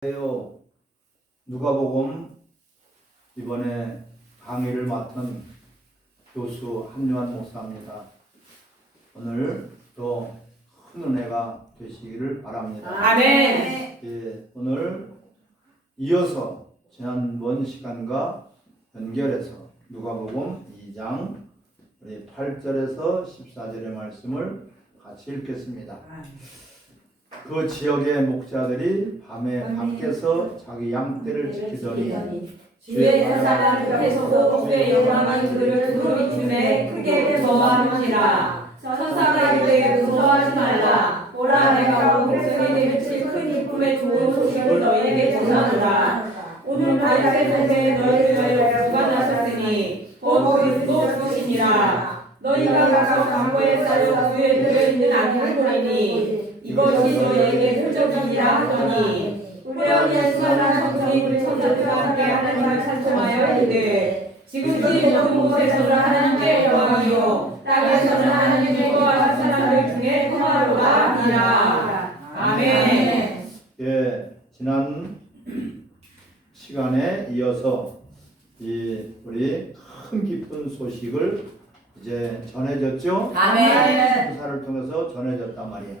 안녕하세요. 누가복음 이번에 강의를 맡은 교수 한요한 목사입니다. 오늘 또 큰 은혜가 되시기를 바랍니다. 아멘. 예, 오늘 이어서 지난번 시간과 연결해서 누가복음 2장 우리 8절에서 14절의 말씀을 같이 읽겠습니다. 그 지역의 목자들이 밤에 밖에서 자기 양떼를 지키더니 주의 사자가 그렇게 서고 주의 영광이 그를 두루 비춤에 크게 무서워하는지라. 천사가 이르되 무서워하지 말라. 보라, 내가 온 백성에게 미칠 큰 기쁨의 좋은 소식을 너희에게 전하노라. 오늘 다윗의 동네에 너희를 위하여 구가 나셨으니 곧 그리스도 주시니라. 너희가 가서 강고에 쌓여 구에 들어있는 아기를 보리니 이것이 너희에게 표적이니라 하더니 후련히 수많은 성도이 천사들과 함께 하나님을 찬송하여 이르되 지극히 높은 곳에서는 하나님께 영광이요 땅에서는 하나님의 기뻐하는 사람들 중에 평화로가 아니라. 아멘. 예, 지난 시간에 이어서 우리 큰 기쁜 소식을 이제 전해졌죠? 아멘. 천사를 통해서 전해졌단 말이에요.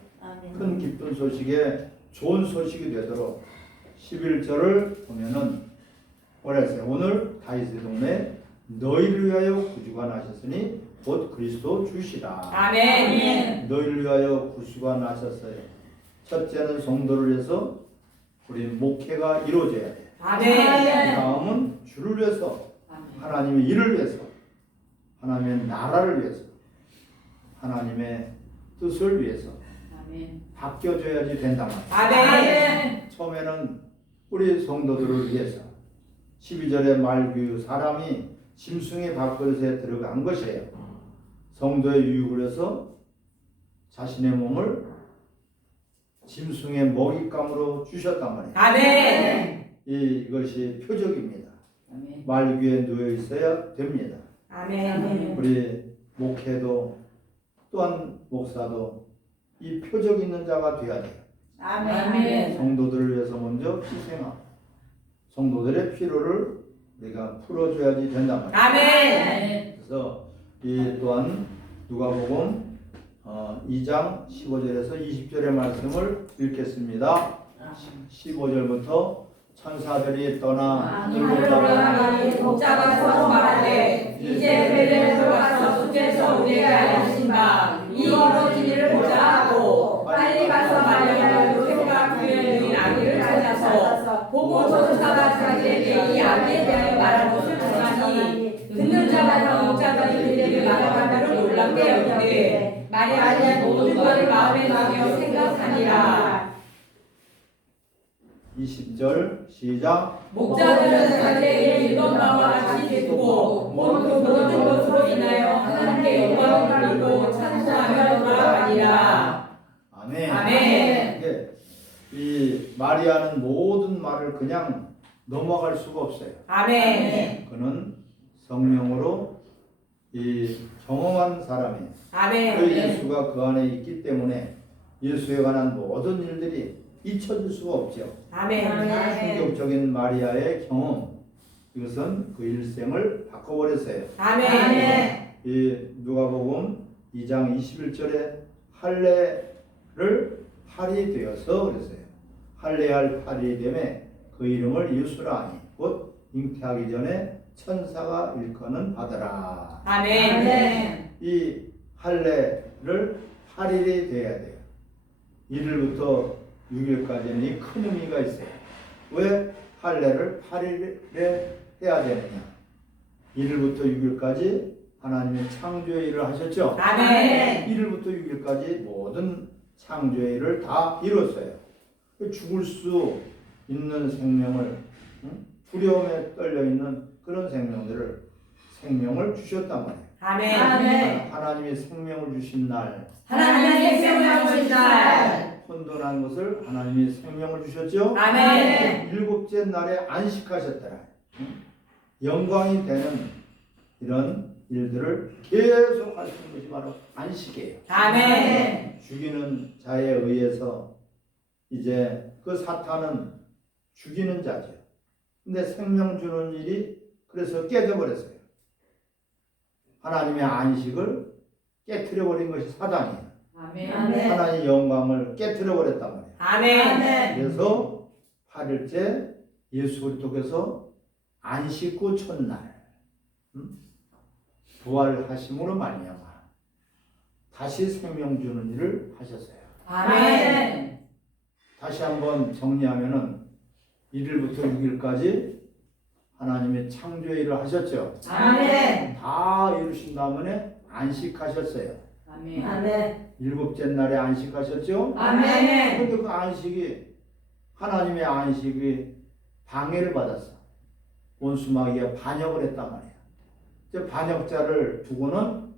큰 기쁜 소식에 좋은 소식이 되도록 11절을 보면은 뭐랬어요? 오늘 다윗의 동네 너희를 위하여 구주가 나셨으니 곧 그리스도 주시라. 아멘. 너희를 위하여 구주가 나셨어요. 첫째는 성도를 위해서 우리 목회가 이루어져야 돼요. 아멘. 다음은 주를 위해서, 하나님의 일을 위해서, 하나님의 나라를 위해서, 하나님의 뜻을 위해서 바뀌어져야지 된단 말이에요. 아멘. 처음에는 우리 성도들을 위해서 12절의 말규 사람이 짐승의 밥그릇에 들어간 것이에요. 성도의 유익을 위해서 자신의 몸을 짐승의 먹잇감으로 주셨단 말이에요. 아멘. 이것이 표적입니다. 말규에 누워 있어야 됩니다. 아멘. 우리 목회도 또한 목사도 이 표적 있는 자가 되어야 돼요. 아멘. 성도들을 위해서 먼저 희생하고 성도들의 필요를 우리가 풀어줘야지 된단 말이에요. 아멘. 그래서 이 또한 누가복음 2장 15절에서 20절의 말씀을 읽겠습니다. 15절부터 천사들이 떠나 하늘로 가니 목자가 서로 말하되 이제 베들레헴으로 가서 숲에서 우리에게 알려주신 바이 이루어진 일을 보자 하고 빨리 가서 마리아와 요셉과 그의 누인 아기를 찾아서 보고 천사가 자기에게 이 아기에 대하여 말한 것을 전하니 듣는 자마다 목자가 이들에게 말한 바를 놀랍게 여기되 마리아의 모든 것을 마음에 남겨 생각하니라. 20절 시작. 목자들은 자기에게 일던 바와 같이 듣고 그 모든 것으로 인하여 하나님께 영광을 돌리고 찬송하며 돌아가니라. 아멘. 아멘. 이 마리아는 모든 말을 그냥 넘어갈 수가 없어요. 아멘. 그는 성령으로 이 경험한 사람이에요. 아멘. 그 예수가 그 안에 있기 때문에 예수에 관한 모든 일들이 잊혀질 수가 없죠. 아멘. 충격적인 마리아의 경험, 이것은 그 일생을 바꿔버렸어요. 아멘. 이 누가복음 2장 21절에 할례를 팔이 되어서 그랬어요. 할례할 팔이 되매 그 이름을 예수라 하니 곧 잉태하기 전에 천사가 일컫는 바더라. 아멘. 이 할례를 8일이 돼야 돼요. 1일부터 6일까지는 이 큰 의미가 있어요. 왜 할례를 8일에 해야 되느냐? 1일부터 6일까지 하나님의 창조의 일을 하셨죠? 아멘. 1일부터 6일까지 모든 창조의 일을 다 이뤘어요. 죽을 수 있는 생명을, 두려움에 떨려있는 그런 생명을 주셨단 말이에요. 아멘. 하나님이 생명을 주신 날, 하나님의 생명을 주신 날. 혼돈한 것을 하나님이 생명을 주셨죠? 아멘. 일곱째 날에 안식하셨더라. 영광이 되는 이런 일들을 계속 할 수 있는 것이 바로 안식이에요. 아멘. 죽이는 자에 의해서 이제 그 사탄은 죽이는 자죠. 근데 생명 주는 일이 그래서 깨져버렸어요. 하나님의 안식을 깨트려버린 것이 사단이에요. 아멘. 하나님의 영광을 깨트려버렸단 말이에요. 아멘. 그래서 8일째 예수 그리스도께서 안식 후 첫날 부활하심으로 말미암아 다시 생명 주는 일을 하셨어요. 아멘. 다시 한번 정리하면은 1일부터 6일까지 하나님의 창조의 일을 하셨죠. 아멘. 다 이루신 다음에 안식하셨어요. 아멘. 일곱째 날에 안식하셨죠. 아멘. 그런데 그 안식이 하나님의 안식이 방해를 받았어. 원수마귀가 반역을 했단 말이야. 이제 반역자를 두고는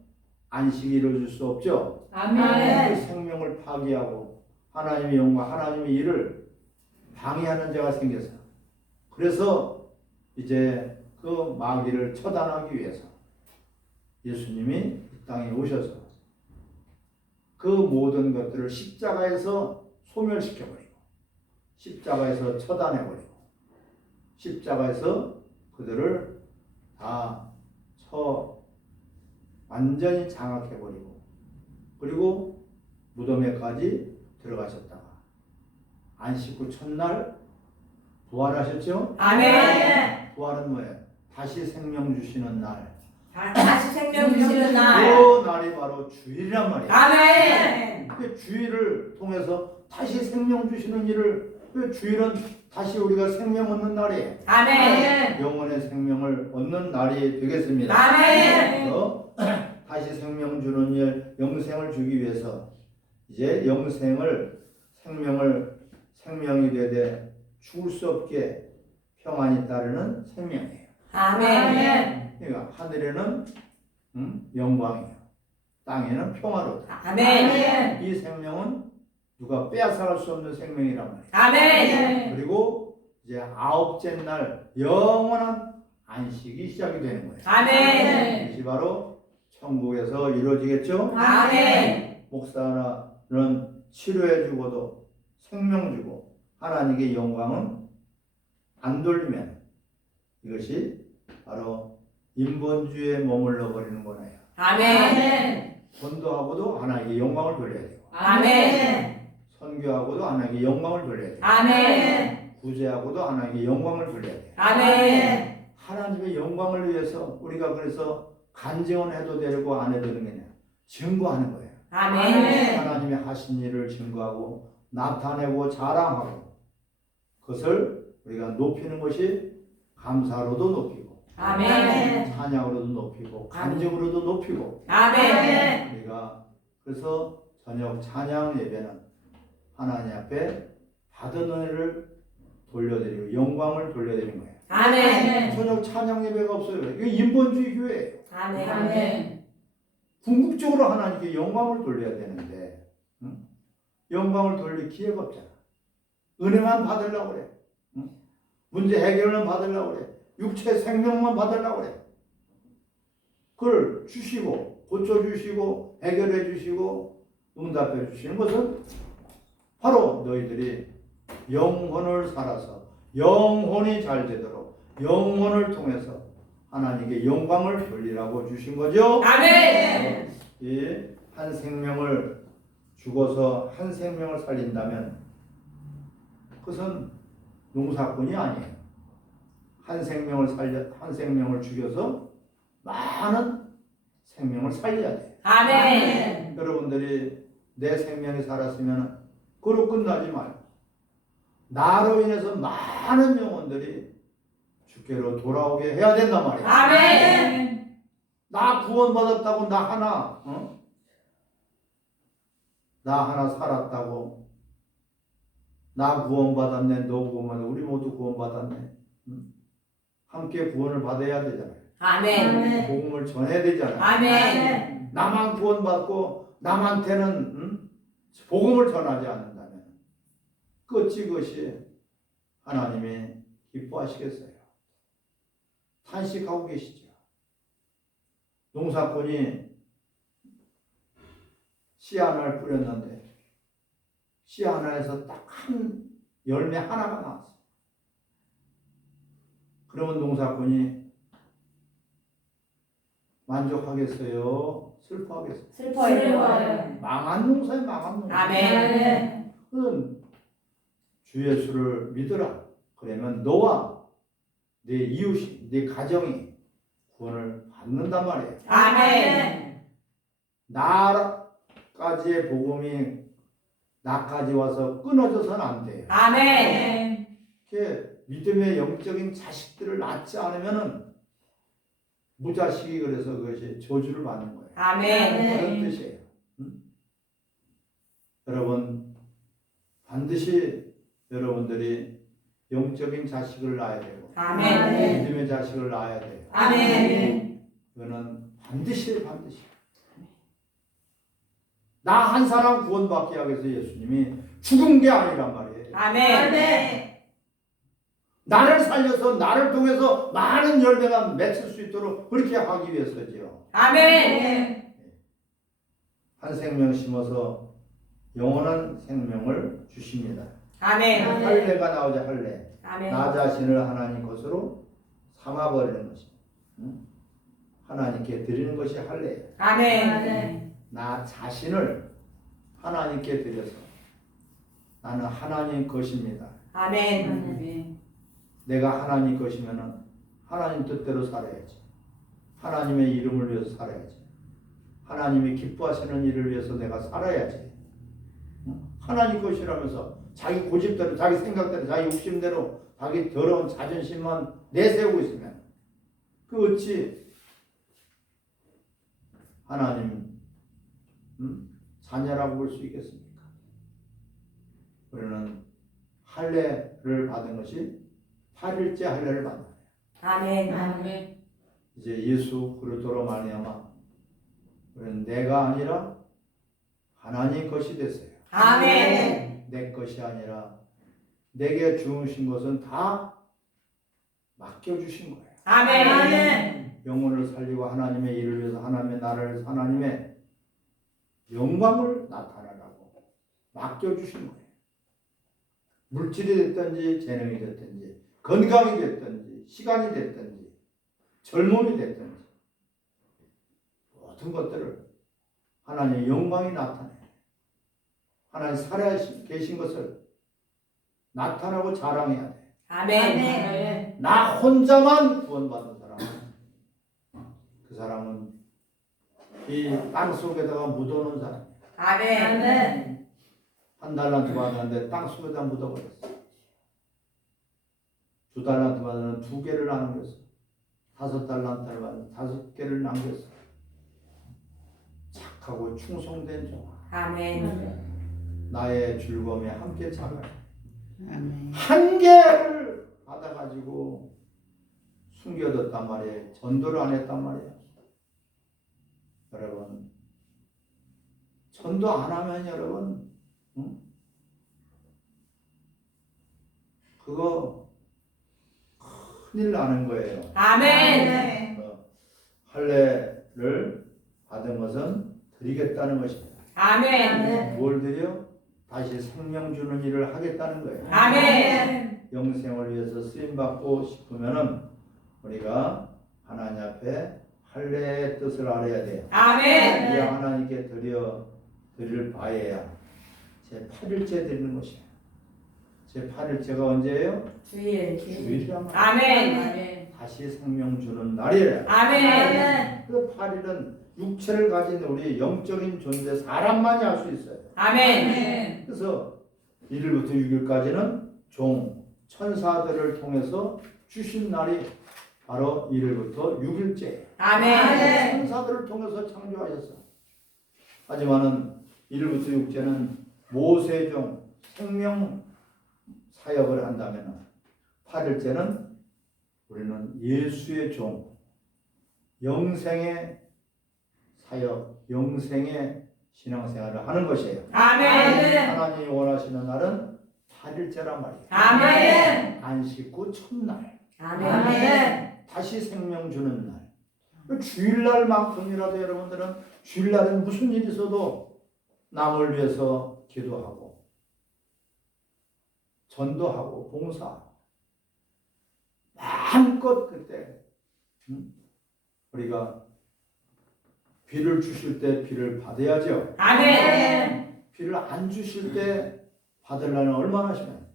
안식이 이루어질 수 없죠. 아멘. 그 생명을 파괴하고 하나님의 영광, 하나님의 일을 방해하는 자가 생겼어요. 그래서 이제 그 마귀를 처단하기 위해서 예수님이 이 땅에 오셔서 그 모든 것들을 십자가에서 소멸시켜버리고 십자가에서 처단해버리고 십자가에서 그들을 다 완전히 장악해버리고 그리고 무덤에까지 들어가셨다가 안식 후 첫날 부활하셨죠? 아멘. 부활은 뭐예요? 다시 생명 주시는 날. 다시 생명 주시는 날. 그 날이 바로 주일이란 말이에요. 아멘. 그 주일을 통해서 다시 생명 주시는 일을 그 주일은 다시 우리가 생명 얻는 날이에요. 아멘. 영혼의 생명을 얻는 날이 되겠습니다. 아멘. 그래서 다시 생명 주는 일, 영생을 주기 위해서 이제 생명이 되되 죽을 수 없게 평안이 따르는 생명이에요. 아멘. 그러니까 하늘에는 영광이에요. 땅에는 평화로다. 아멘. 이 생명은 누가 빼앗아갈 수 없는 생명이란 말이에요. 아멘. 그리고 이제 9째 날 영원한 안식이 시작이 되는 거예요. 아멘. 이것이 바로 천국에서 이루어지겠죠? 아멘. 목사는 치료해 주고도 생명 주고 하나님께 영광은 안 돌리면 이것이 바로 인본주의에 머물러 버리는 거예요. 아멘. 전도하고도 하나님께 영광을 돌려야 돼요. 아멘. 선교하고도 하나님께 영광을 돌려야 돼요. 아멘. 구제하고도 하나님께 영광을 돌려야 돼요. 아멘. 하나님의 영광을 위해서 우리가 그래서 간증은 해도 되고 안 해도 되는 게 아니라 증거하는 거예요. 아멘. 하나님의 하신 일을 증거하고 나타내고 자랑하고 그것을 우리가 높이는 것이 감사로도 높이고 아멘. 찬양으로도 높이고 간증으로도 높이고 아멘. 우리가 그래서 저녁 찬양 예배는 하나님 앞에 받은 은혜를 돌려드리고 영광을 돌려드리는 거예요. 아멘. 저녁 찬양 예배가 없어요. 이거 인본주의 교회예요. 아멘. 궁극적으로 하나님께 영광을 돌려야 되는데 영광을 돌릴 기회가 없잖아. 은혜만 받으려고 그래. 문제 해결만 받으려고 그래. 육체 생명만 받으려고 그래. 그걸 주시고 고쳐주시고 해결해 주시고 응답해 주시는 것은 바로 너희들이 영혼을 살아서 영혼이 잘 되도록 영혼을 통해서 하나님께 영광을 돌리라고 주신 거죠. 아멘. 이 한 생명을 죽어서 한 생명을 살린다면 그것은 농사꾼이 아니에요. 한 생명을 죽여서 많은 생명을 살려야 돼요. 아멘. 여러분들이 내 생명이 살았으면 그로 끝나지 말고 나로 인해서 많은 영혼들이 주께로 돌아오게 해야 된단 말이에요. 아멘. 나 구원받았다고 나 하나 살았다고 나 구원받았네 너 구원받았네 우리 모두 구원받았네 함께 구원을 받아야 되잖아요. 아멘. 복음을 전해야 되잖아요. 아멘. 나만 구원받고 남한테는 복음을 전하지 않는다면 어찌 그것이 하나님이 기뻐하시겠어요? 탄식하고 계시죠. 농사꾼이 씨 하나를 뿌렸는데 씨 하나에서 딱 한 열매 하나가 나왔어요. 그러면 농사꾼이 만족하겠어요? 슬퍼하겠어요? 슬퍼요. 망한 농사에 망한 농사. 아멘. 그는 주 예수를 믿으라. 그러면 너와 네 이웃이, 네 가정이 구원을 받는단 말이에요. 아멘. 나까지의 복음이 나까지 와서 끊어져서는 안 돼요. 아멘. 이렇게 믿음의 영적인 자식들을 낳지 않으면은 무자식이 그래서 그것이 저주를 받는 거예요. 아멘. 그런 뜻이에요. 여러분 반드시 여러분들이 영적인 자식을 낳아야 되고 아멘. 믿음의 자식을 낳아야 돼요. 아멘. 그거는 반드시 나 한 사람 구원받게 하기 위해서 예수님이 죽은 게 아니란 말이에요. 아멘. 나를 살려서 나를 통해서 많은 열매가 맺힐 수 있도록 그렇게 하기 위해서지요. 아멘. 한 생명 심어서 영원한 생명을 주십니다. 아멘. 할례가 나오자 할례. 아멘. 나 자신을 하나님 것으로 삼아버리는 것입니다. 하나님께 드리는 것이 할례예요. 아멘. 나 자신을 하나님께 드려서 나는 하나님 것입니다. 아멘. 내가 하나님 것이면은 하나님 뜻대로 살아야지. 하나님의 이름을 위해서 살아야지. 하나님이 기뻐하시는 일을 위해서 내가 살아야지. 하나님 것이라면서 자기 고집대로, 자기 생각대로, 자기 욕심대로, 자기 더러운 자존심만 내세우고 있으면 그 어찌 하나님 자녀라고 볼 수 있겠습니까? 우리는 할례를 받은 것이 8일째 할례를 받는 거예요. 아멘. 이제 예수 그리스도로 말미암아 우리는 내가 아니라 하나님 것이 됐어요. 아멘. 내 것이 아니라 내게 주신 것은 다 맡겨주신 거예요. 아멘. 영혼을 살리고 하나님의 일을 위해서 하나님의 나라를 하나님의 영광을 나타내라고 맡겨주신 거예요. 물질이 됐든지 재능이 됐든지 건강이 됐든지 시간이 됐든지 젊음이 됐든지 모든 것들을 하나님의 영광이 나타내 하나님 살아계신 것을 나타나고 자랑해야 돼. 아멘. 나 혼자만 구원받은 사람, 그 사람은 이 땅 속에다가 묻어놓은 사람. 아멘. 한 달란트 받았는데 땅 속에다 묻어버렸어. 2달란트 받았는데 2개를 남겼어. 5달란트를 받았는데 5개를 남겼어. 착하고 충성된 종. 아멘. 나의 즐거움에 함께 참아요. 아멘. 한 개를 받아가지고 숨겨뒀단 말이에요. 전도를 안 했단 말이에요. 여러분, 전도 안 하면 여러분, 그거 큰일 나는 거예요. 아멘. 할례를 받은 것은 드리겠다는 것입니다. 아멘. 뭘 드려? 다시 생명 주는 일을 하겠다는 거예요. 아멘. 영생을 위해서 쓰임 받고 싶으면은 우리가 하나님 앞에 할례의 뜻을 알아야 돼요. 아멘. 이 하나님께 드릴 바에야 제 8일째 드리는 것이에요. 제 8일째가 언제예요? 주일. 주일이란 말이에요. 아멘. 다시 생명 주는 날이에요. 아멘. 그 8일은 육체를 가진 우리 영적인 존재 사람만이 할 수 있어요. 아멘. 그래서 1일부터 6일까지는 천사들을 통해서 주신 날이 바로 1일부터 6일째. 아멘. 천사들을 통해서 창조하셨어. 하지만은 1일부터 6일째는 모세종 생명 사역을 한다면 8일째는 우리는 예수의 종 영생의 사역, 영생의 신앙생활을 하는 것이에요. 아멘. 하나님이 원하시는 날은 8일째란 말이에요. 아멘. 안식 후 첫날. 아멘. 다시 생명 주는 날. 주일날만큼이라도 여러분들은 주일날은 무슨 일이 있어도 남을 위해서 기도하고 전도하고 봉사하고 마음껏 그때 우리가 비를 주실 때 비를 받아야죠. 아멘. 비를 안 주실 때 받으려면 얼마나 심해요.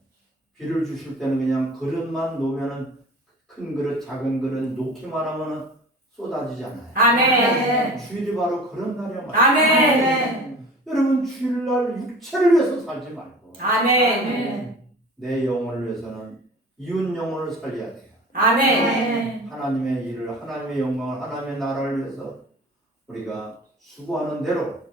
비를 주실 때는 그냥 그릇만 놓으면은 큰 그릇, 작은 그릇 놓기만 하면은 쏟아지잖아요. 아멘. 주일이 바로 그런 날이야. 아멘. 여러분 주일날 육체를 위해서 살지 말고 아멘. 내 영혼을 위해서는 이웃 영혼을 살려야 돼요. 아멘. 하나님의 일을, 하나님의 영광을, 하나님의 나라를 위해서 우리가 수고하는 대로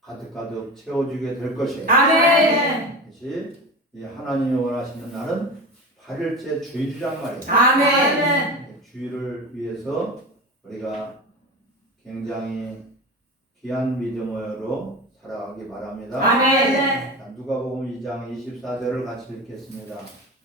가득가득 채워주게 될 것이에요. 아멘. 그것이 이 하나님이 원하시는 날은 8일째 주일이란 말이에요. 아멘. 주일을 위해서 우리가 굉장히 귀한 믿음으로 살아가기 바랍니다. 아멘. 자, 누가복음 2장 24절을 같이 읽겠습니다.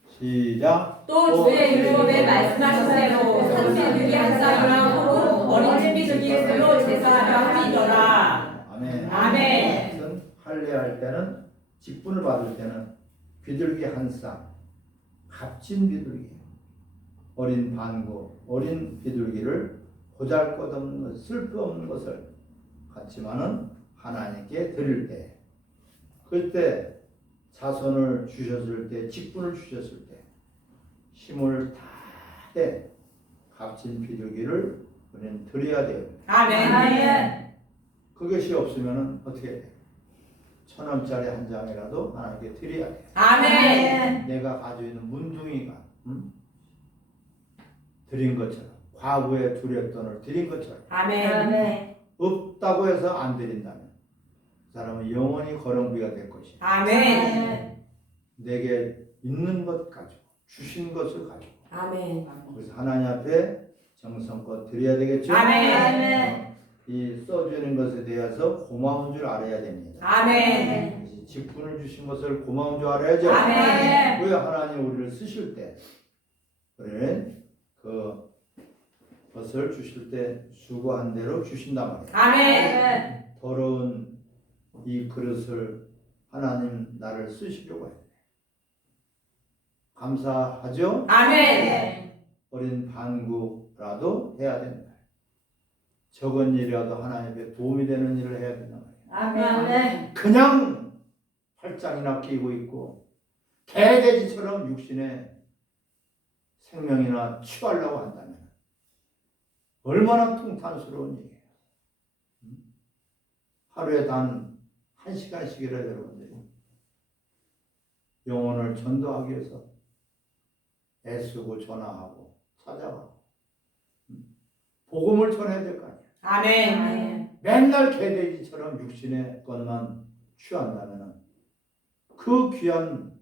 시작. 또 주의 율법에 말씀하신 대로 산비둘기 한 쌍이나 혹은 어린 비둘기로 제사하려 함이더라. 아멘. 아멘. 그것은 할례할 때는 직분을 받을 때는 비둘기 한 쌍, 값진 비둘기, 어린 반구, 어린 비둘기를 보잘것없는 것, 쓸데없는 것을 같지만은 하나님께 드릴 때, 그때 자손을 주셨을 때, 직분을 주셨을 때 힘을 다해 값진 비둘기를 우리는 드려야 돼요. 아멘. 그것이 없으면 어떻게 해요? 1,000원짜리 한 장이라도 하나님께 드려야 돼요. 아멘. 내가 가지고 있는 문둥이가 드린 것처럼, 과거에 두렸돈을 드린 것처럼 아멘. 없다고 해서 안 드린다면 그 사람은 영원히 거렁비가 될 것이에요. 아멘. 내게 있는 것 가지고, 주신 것을 가지고, 아멘. 그래서 하나님 앞에 정성껏 드려야 되겠죠. 아멘. 이 써주는 것에 대해서 고마운 줄 알아야 됩니다. 아멘. 직분을 주신 것을 고마운 줄 알아야죠. 아멘. 왜 하나님 우리를 쓰실 때 우리는 그것을 주실 때 수고한 대로 주신단 말이에요. 아멘. 더러운 이 그릇을 하나님 나를 쓰시려고 해요. 감사하죠? 아멘. 어린 반구라도 해야 됩니다. 적은 일이라도 하나님께 도움이 되는 일을 해야 된단 말이에요. 아멘. 그냥 팔짱이나 끼고 있고 개돼지처럼 육신에 생명이나 취하려고 한다면 얼마나 통탄스러운 일이에요. 하루에 단 1시간씩이라 여러분들이 영혼을 전도하기 위해서 애쓰고 전화하고 찾아가고 복음을 전해야 될 거 아니에요. 아멘. 맨날 개돼지처럼 육신의 것만 취한다면 그 귀한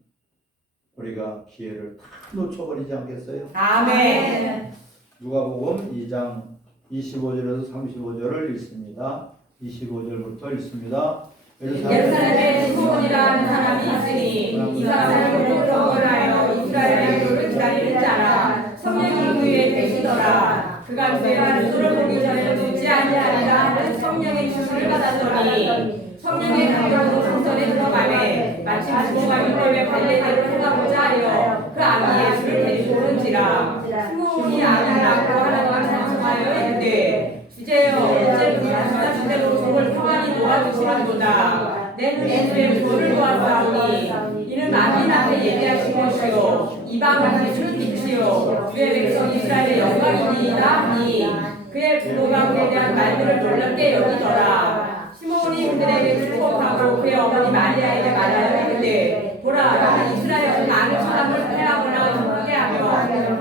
우리가 기회를 다 놓쳐버리지 않겠어요? 아멘. 누가복음 2장 25절에서 35절을 읽습니다. 25절부터 읽습니다. 예루살렘에 시몬이라는 사람이 있으니 이 사람은 오랫동안 하여 이스라엘의 교를 기다리는 자라. 성령이 그 위에 계시더라. 그가 주의 모습을 보기 전에 묻지 아니하리라. 성령의 주시를 받았더니 성령의 능력으로 성전에 들어가매 마침 주공과 율법의 관례대로 행하고자 하여 그 아기 예수를 데리고 오는지라. 시몬이 아기를 낳고 하나님을 찬송하여 이르되 주제여 어째 그가 주대로 종을 평안히 놓아주시는도다. 내 눈에 주의 조를 보았사오니 이는 만민 앞에 예비하신 것이요 이방을 비추는 빛이요 주의 백성 이스라엘의 영광이니이다 하니 그의 부모가 그에 대한 말들을 놀랍게 여기더라. 시몬이 그들에게 축복하고 그의 어머니 마리아에게 말하여 이르되 보라 나는 이스라엘 많은 사람을 패하거나 힘들게 하며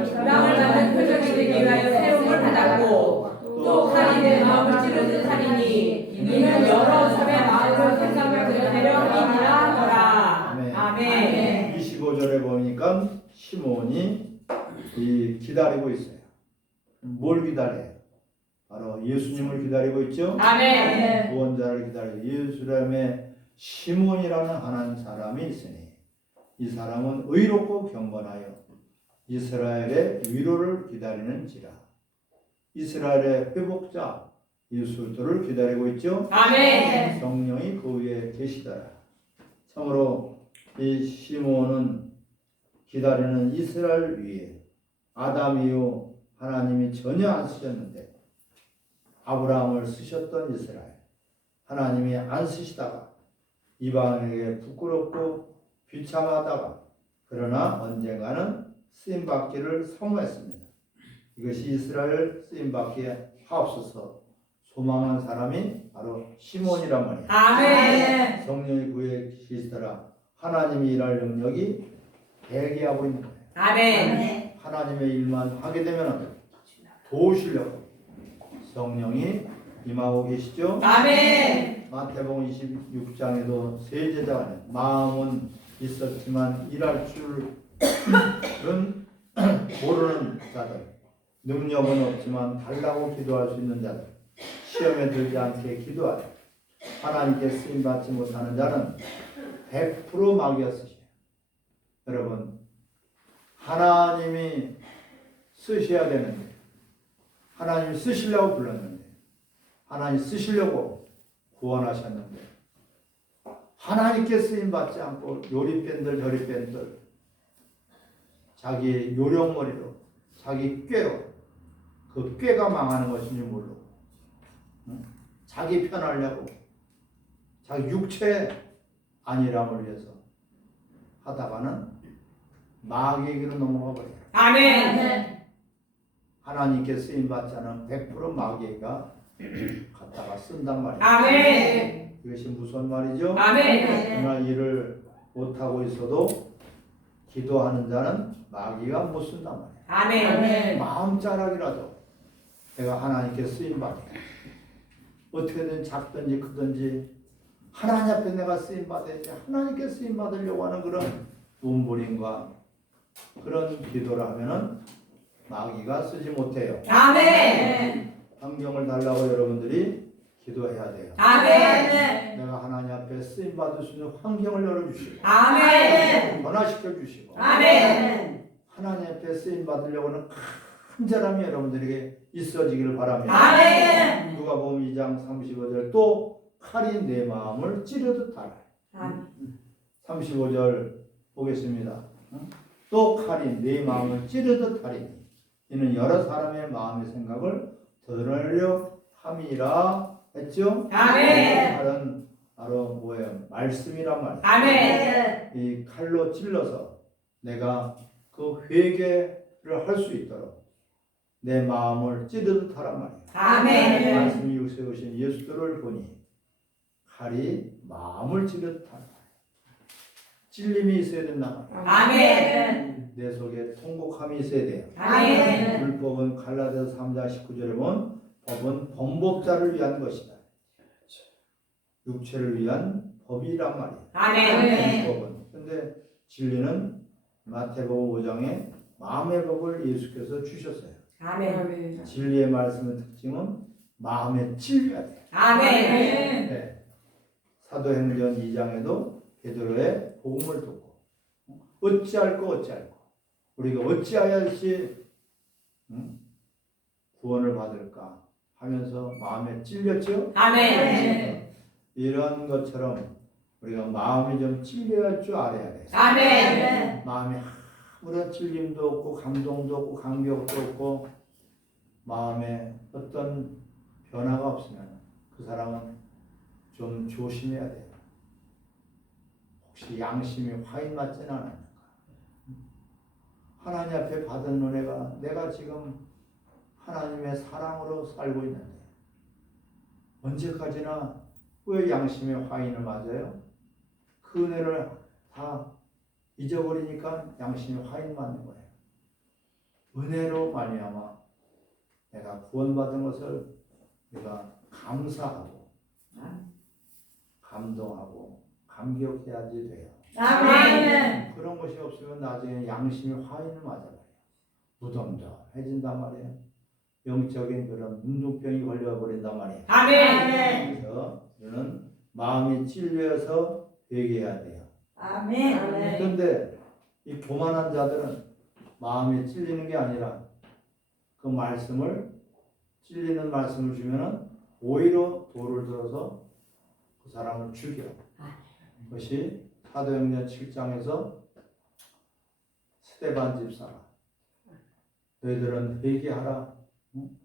유랑을 받는 표적이 되기 위하여 세움을 받았고 또 칼이 내 마음을 찌르는 듯하리니 이는 여러 사람의 마음을 생각을 드러내려 함이니라 하더라. 아멘. 25절에 보니까 시몬이 기다리고 있어요. 뭘 기다려요? 바로 예수님을 기다리고 있죠. 아멘. 구원자를 기다리고 예루살렘에 시몬이라는 하나님 사람이 있으니 이 사람은 의롭고 경건하여 이스라엘의 위로를 기다리는지라. 이스라엘의 회복자 예수를 기다리고 있죠. 아멘. 성령이 그 위에 계시더라. 참으로 이 시몬은 기다리는 이스라엘 위에 아담 이후 하나님이 전혀 안 쓰셨는데 아브라함을 쓰셨던 이스라엘, 하나님이 안 쓰시다가 이방인에게 부끄럽고 비참하다가 그러나 언젠가는 쓰임받기를 사모했습니다. 이것이 이스라엘 쓰임받기에 하옵소서 소망한 사람이 바로 시몬이란 말이에요. 아멘. 성령이 구해 계시더라. 하나님이 일할 능력이 대기하고 있는 거예요. 아멘. 하나님의 일만 하게 되면 도우시려고 성령이 임하고 계시죠. 아멘. 마태복음 26장에도 세 제자가 마음은 있었지만 일할 줄은 모르는 자들, 능력은 없지만 달라고 기도할 수 있는 자들, 시험에 들지 않게 기도하라. 하나님께 쓰임받지 못하는 자는 100% 마귀가 쓰셔요. 여러분, 하나님이 쓰셔야 되는데 하나님이 쓰시려고 불렀는데 하나님 쓰시려고 구원하셨는데 하나님께 쓰임받지 않고 요리뺀들 저리뺀들 자기 요령머리로 자기 꾀로 그 꾀가 망하는 것인지 모르고 자기 편하려고 자기 육체 안일함을 위해서 하다가는 마귀에게로 넘어가 버려요. 아멘. 하나님께 쓰임받지 않은 100% 마귀가 갖다가 쓴단 말이에요. 아멘. 이것이 무슨 말이죠? 아멘. 그러나 일을 못하고 있어도 기도하는 자는 마귀가 못 쓴단 말이에요. 아멘. 마음자락이라도 내가 하나님께 쓰임받게 어떻게든 작든지 크든지 하나님 앞에 내가 쓰임받아야지 하나님께 쓰임받으려고 하는 그런 몸부림과 그런 기도를 하면은 마귀가 쓰지 못해요. 아멘. 환경을 달라고 여러분들이 기도해야 돼요. 아멘. 내가 하나님 앞에 쓰임받을 수 있는 환경을 열어주시고 아멘. 변화시켜 주시고 아멘. 하나님 앞에 쓰임받으려고 하는 간절함이 여러분들에게 있어지기를 바랍니다. 아멘. 누가복음 2장 35절 또 칼이 내 마음을 찌르듯 하라. 35절 보겠습니다. 또 칼이 내 마음을 찌르듯 하리니 이는 여러 사람의 마음의 생각을 드러내려 함이라 했죠. 아멘. 칼은 바로 뭐예요? 말씀이란 말이에요. 아멘. 이 칼로 찔러서 내가 그 회개를 할 수 있도록 내 마음을 찌르듯 하란 말이에요. 아멘. 말씀이 육세에 오신 예수들을 보니 칼이 마음을 찌르듯 하는 말이에요. 찔림이 있어야 된다 말이에요. 아멘. 내 속에 통곡함이 있어야 돼요. 아멘. 율법은 갈라디아서 3장 19절에 보면 법은 범법자를 위한 것이다. 육체를 위한 법이란 말이에요. 아멘. 율법은. 근데 진리는 마태복음 5장에 마음의 법을 예수께서 주셨어요. 아멘. 진리의 말씀의 특징은 마음에 찔려야 돼요. 아멘. 네. 사도행전 2장에도 베드로의 복음을 듣고 어찌할꼬 우리가 어찌하여야지 구원을 받을까 하면서 마음에 찔렸죠. 아멘. 이런 것처럼 우리가 마음이 좀 찔려야 줄 알아야 돼요. 아멘. 마음에 아무런 찔림도 없고 감동도 없고 감격도 없고 마음에 어떤 변화가 없으면 그 사람은 좀 조심해야 돼요. 혹시 양심이 화인 맞지는 않았는가? 하나님 앞에 받은 은혜가 내가 지금 하나님의 사랑으로 살고 있는데 언제까지나 왜 양심의 화인을 맞아요? 그 은혜를 다 잊어버리니까 양심의 화인 맞는 거예요. 은혜로 말미암아 내가 구원받은 것을 내가 감사하고 감동하고 감격해야지 돼요. 아멘. 그런 것이 없으면 나중에 양심의 화인을 맞아버려요. 무덤덤해진단 말이에요. 영적인 그런 문둥병이 걸려버린단 말이에요. 아멘. 그래서 우리는 마음이 찔려서 회개해야 돼요. 아멘. 그런데 이 교만한 자들은 마음이 찔리는 게 아니라 그 말씀을 찔리는 말씀을 주면은 오히려 돌을 들어서 그 사람을 죽여. 그것이 사도행전 7장에서 스데반 집사가 너희들은 회개하라. 응?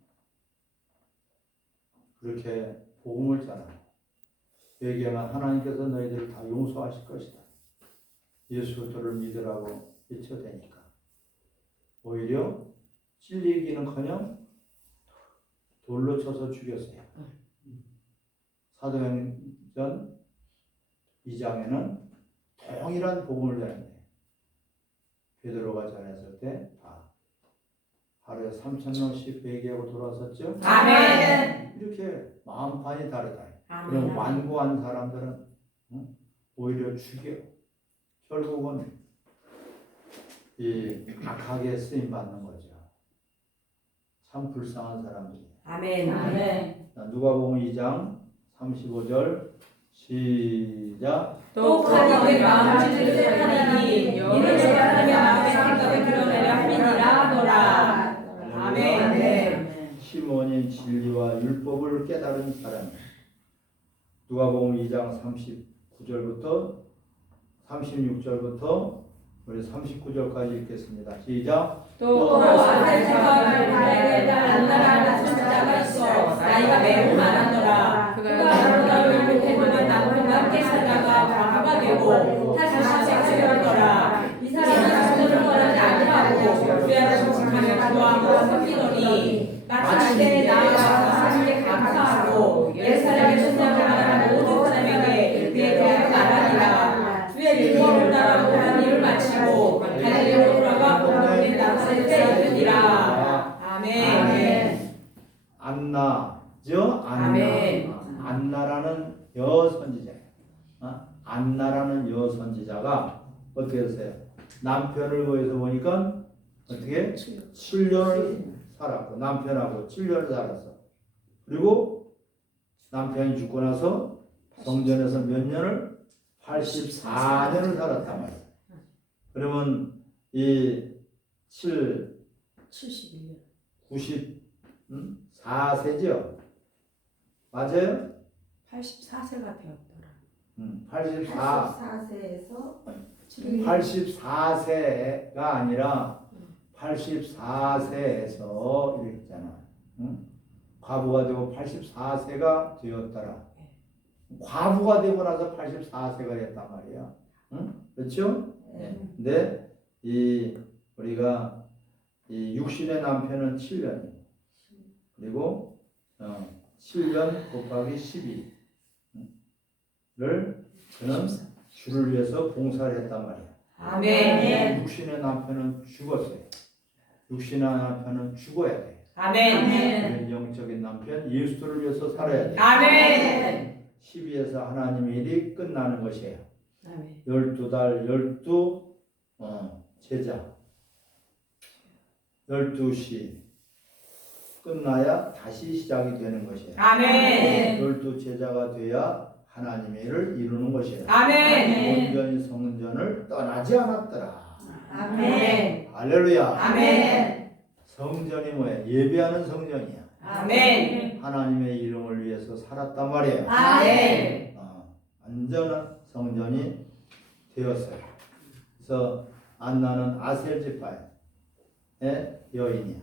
그렇게 복음을 전하. 회개하면 하나님께서 너희들을 다 용서하실 것이다. 예수 그리스도를 믿으라고 외쳐대니까 오히려 찔리기는커녕 돌로 쳐서 죽였어요. 사도행전 2장에는 동일한 복음을 전했네요. 베드로가 전했을 때 하루에 3,000명씩 회개하고 돌아섰죠. 아멘. 이렇게 마음판이 다르다. 아멘. 그럼 완고한 사람들은 오히려 죽여. 결국은 이 악하게 쓰임 받는 거죠. 참 불쌍한 사람들이에요. 아멘. 아멘. 누가복음 2장 35절 시작. 또 가디의 마음을 찔찔하니 이는 내 하나님의 마음의 생각을 드러내려 함이니라 하더라. 아멘. 시몬이 진리와 율법을 깨달은 사람. 누가복음 2장 39절부터 36절부터 우리 39절까지 읽겠습니다. 시작. 또 아셀과 갈렙에 따른 나라는 선지자가 있어 나이가 매우 많았더라. 그가 그를 대동한 남편과 함께 살다가 과부가 되고 80세 되었더라. 이 사람은 자녀를 떠나지 아니하고 주야를 정직하며 좋아하고 섬기더니 마침 그때 나아가 하나님께 감사하고 예루살렘에 순장을 말하는 모든 사람에게 그에 대하여 말하니라. 주의 율법을 따라 모든 일을 마치고 갈릴리로 돌아가 본국에 나사렛에 이르니라. 아멘. 안나죠? 아멘. 안나라는 여선지자예요. 안나라는 여선지자가 어떻게 했어요? 남편을 위해서 보니까 어떻게 7년을 살았고 남편하고 7년을 살았어. 그리고 남편이 죽고 나서 성전에서 몇 년을 84년을 살았단 말이에요. 그러면 이 71년 94세죠? 맞아요? 84세가 되었더라. 84세에서 84세가 아니라 84세에서 이렇게 있잖아. 과부가 되고 84세가 되었더라. 과부가 되고 나서 84세가 됐단 말이야. 그렇죠? 근데 우리가 이 육신의 남편은 7년, 그리고 7년 곱하기 12를 저는 주를 위해서 봉사를 했단 말이야. 아멘. 육신의 남편은 죽었어요. 육신의 남편은 죽어야 돼. 아멘. 영적인 남편 예수를 위해서 살아야 돼. 아멘. 12에서 하나님의 일이 끝나는 것이에요. 아멘. 12달 12 제자 12시 끝나야 다시 시작이 되는 것이에요. 아멘. 12제자가 돼야 하나님의 일을 이루는 것이에요. 아멘. 온전히 성전을 떠나지 않았더라. 아멘. 할렐루야. 아멘. 성전이 뭐야? 예배하는 성전이야. 아멘. 하나님의 이름을 위해서 살았단 말이에요. 아멘. 완전한 성전이 되었어요. 그래서 안나는 아셀 지파의 여인이야.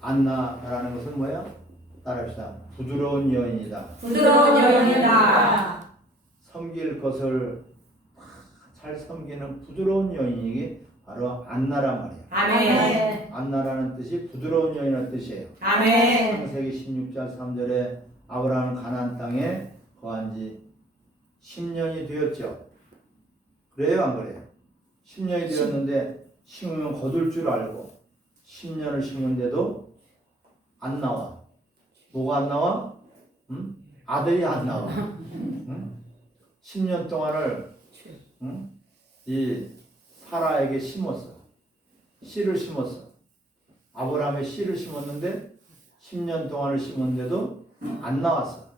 안나라는 것은 뭐야? 따라합시다. 부드러운 여인이다. 부드러운 여인이다. 섬길 것을 잘 섬기는 부드러운 여인이 바로 안나란 말이에요. 아멘. 안나라는 뜻이 부드러운 여인이라는 뜻이에요. 아멘. 창세기 16장 3절에 아브라함은 가나안 땅에 거한 지 10년이 되었죠. 그래요, 안 그래요? 10년이 되었는데 심으면 거둘 줄 알고 10년을 심은데도 안 나와. 뭐가 안 나와? 아들이 안 나와. 10년 동안을 이 사라에게 심었어. 씨를 심었어. 아브라함의 씨를 심었는데 10년 동안을 심었는데도 안 나왔어.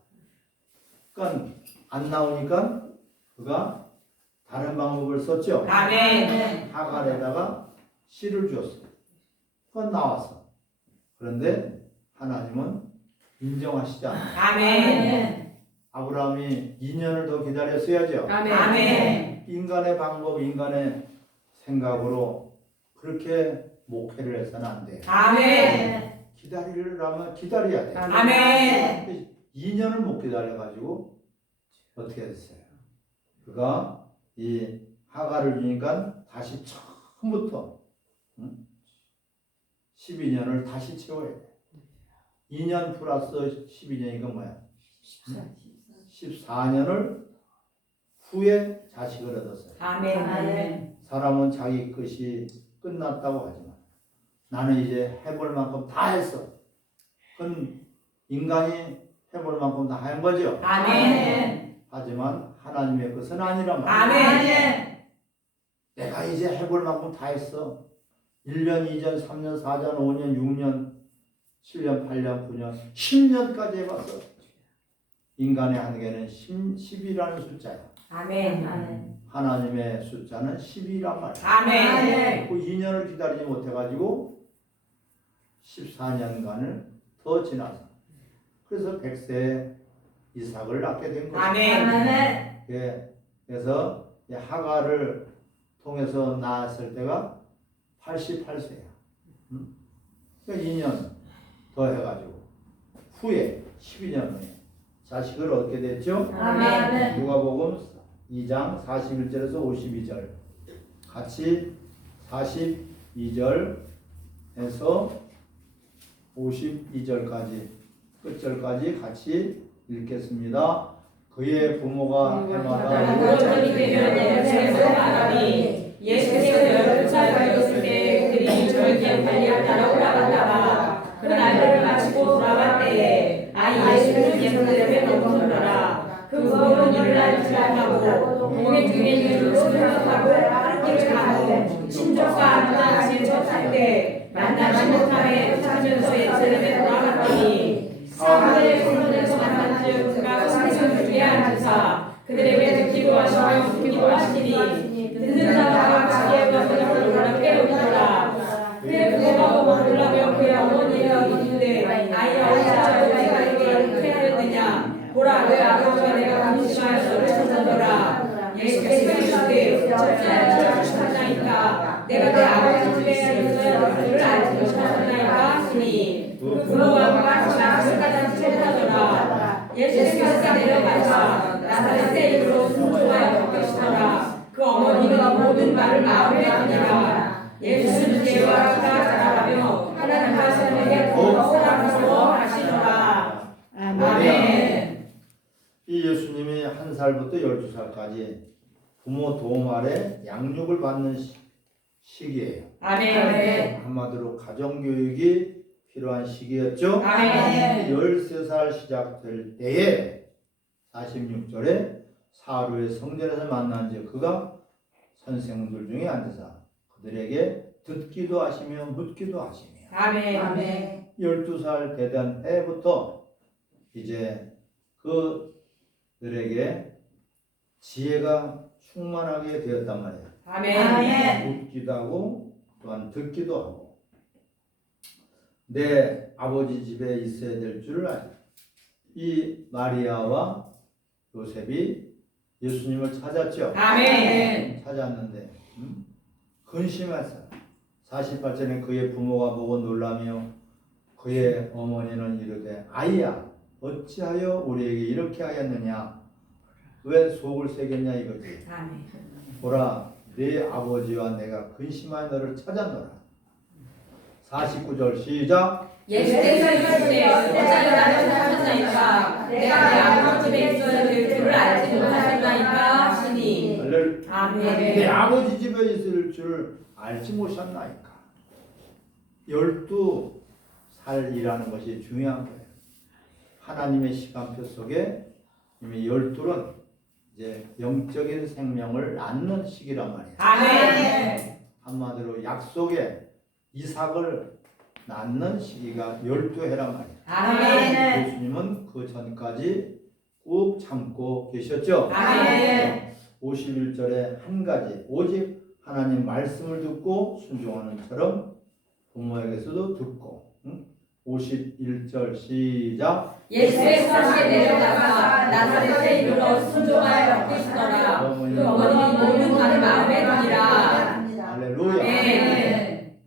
그러니까 안 나오니까 그가 다른 방법을 썼죠. 아멘. 하갈에다가 씨를 주었어. 그건 나왔어. 그런데 하나님은 인정하시지 않아요. 아멘. 아브라함이 2년을 더 기다렸어야죠. 아멘. 인간의 방법, 인간의 생각으로 그렇게 목회를 해서는 안 돼. 아멘. 기다리려면 기다려야 돼. 아멘. 2년을 못 기다려가지고 어떻게 됐어요? 그가 이 하가를 주니까 다시 처음부터 12년을 다시 채워야 돼. 2년 플러스 12년이니까 뭐야? 14년을 후에 자식을 얻었어요. 아멘. 사람은 자기 것이 끝났다고 하지만 나는 이제 해볼 만큼 다 했어. 그건 인간이 해볼 만큼 다 한 거죠. 아멘. 하지만 하나님의 것은 아니란 말이야. 아멘. 내가 이제 해볼 만큼 다 했어. 1년, 2년, 3년, 4년, 5년, 6년, 7년, 8년, 9년, 10년까지 해봤어. 인간의 한계는 10이라는 숫자야. 아멘. 하나님의 숫자는 10이란 말이야. 아멘. 그 2년을 기다리지 못해가지고 14년간을 더 지나서 그래서 100세에 이삭을 낳게 된 거죠. 아멘. 그래서 하가를 통해서 낳았을 때가 88세야. 그러니까 2년 더 해가지고 후에 12년 후에 자식을 얻게 됐죠. 아멘. 누가복음 2장 41절에서 52절 같이 42절에서 52절까지 끝절까지 같이 읽겠습니다. 그의 부모가 해마다 유월절이 되면 예루살렘으로 가더니 예수께서 12살 되었을 때 그들이 절기에 달려 따라오라갔다가 그 날들을 마치고 돌아갈 때에 아이 예수는 예루살렘에 머무르더라. 그 부모는 이를 알지 못하고 동행 중에 예수를 생각하고 하늘길을 가고 친족과 아버지 쳤을 때 만나지 못하에 찾으면서 예루살렘에 돌아갔더니 사람들의 공원에서 만난 즉 그가 성전 중에 앉으사 그들에게 듣기도 하시며 듣기도 하시니 듣는 자가 자기의 것을 놀랍게 여기더라. 그의 부모가 놀라며 그의 어머니가 이르되 아이야 어찌하여 내가 이렇게 하였느냐 보라 왜 아버지와 내가 근심하여 너를 찾아더라. 예수께서 이르시되 첫째야 찾나이까 내가 내 아버지 집에 있어 너를 알지 못하나이까 하시니 그 부모가 같이 나서까지 찾아더라. 예수께서 내려가사 나사렛의 이름으로 순종하여 바뀌시더라. 그 어머니가 모든 말을 마음에 드니라. 예수는 죄와 피가 자라며 하나님과 사람에게 더 사랑스러워 하시더라. 아멘. 이 예수님이 1살부터 12살까지 부모 도움 아래 양육을 받는 시기예요. 아멘. 한마디로 가정교육이 필요한 시기였죠. 아멘. 13살 시작될 때에 46절에 사루의 성전에서 만난 즉 그가 선생들 중에 앉아서 그들에게 듣기도 하시며 묻기도 하시며 아멘. 12살 되던 해부터 이제 그들에게 지혜가 충만하게 되었단 말이에요. 아멘. 묻기도 하고 또한 듣기도 하고 내 아버지 집에 있어야 될 줄을 알고 이 마리아와 요셉이 예수님을 찾았죠. 아멘. 찾았는데 근심했어요. 48절에 그의 부모가 보고 놀라며 그의 어머니는 이르되 아이야 어찌하여 우리에게 이렇게 하였느냐 왜 속을 새겼냐 이거지. 아멘. 보라 네 아버지와 내가 근심하여 너를 찾았노라. 49절 시작. 예수께서 이르시되 어찌하여 나를 찾았나이까 내가 내 아버지 집에 있어야 될 줄을 알지 못하셨나이까 하시니 아멘. 내 아버지 집에 있을 줄 알지 못하셨나이까. 12살이라는 것이 중요한 거예요. 하나님의 시간표 속에 이미 12는 이제 영적인 생명을 낳는 시기란 말이에요. 아멘. 한마디로 약속의 이삭을 낳는 시기가 12해란 말이에요. 아멘. 예수님은 그 전까지 꾹 참고 계셨죠. 아멘. 51절에 한 가지 오직 하나님 말씀을 듣고 순종하는 처럼 부모에게서도 듣고 51절 시작. 예수께서 함께 내려가사 나사렛에 이르러 순종하여 바뀌시더라. 그 어머니 모든 말을 마음에 드니라. 할렐루야. 아멘.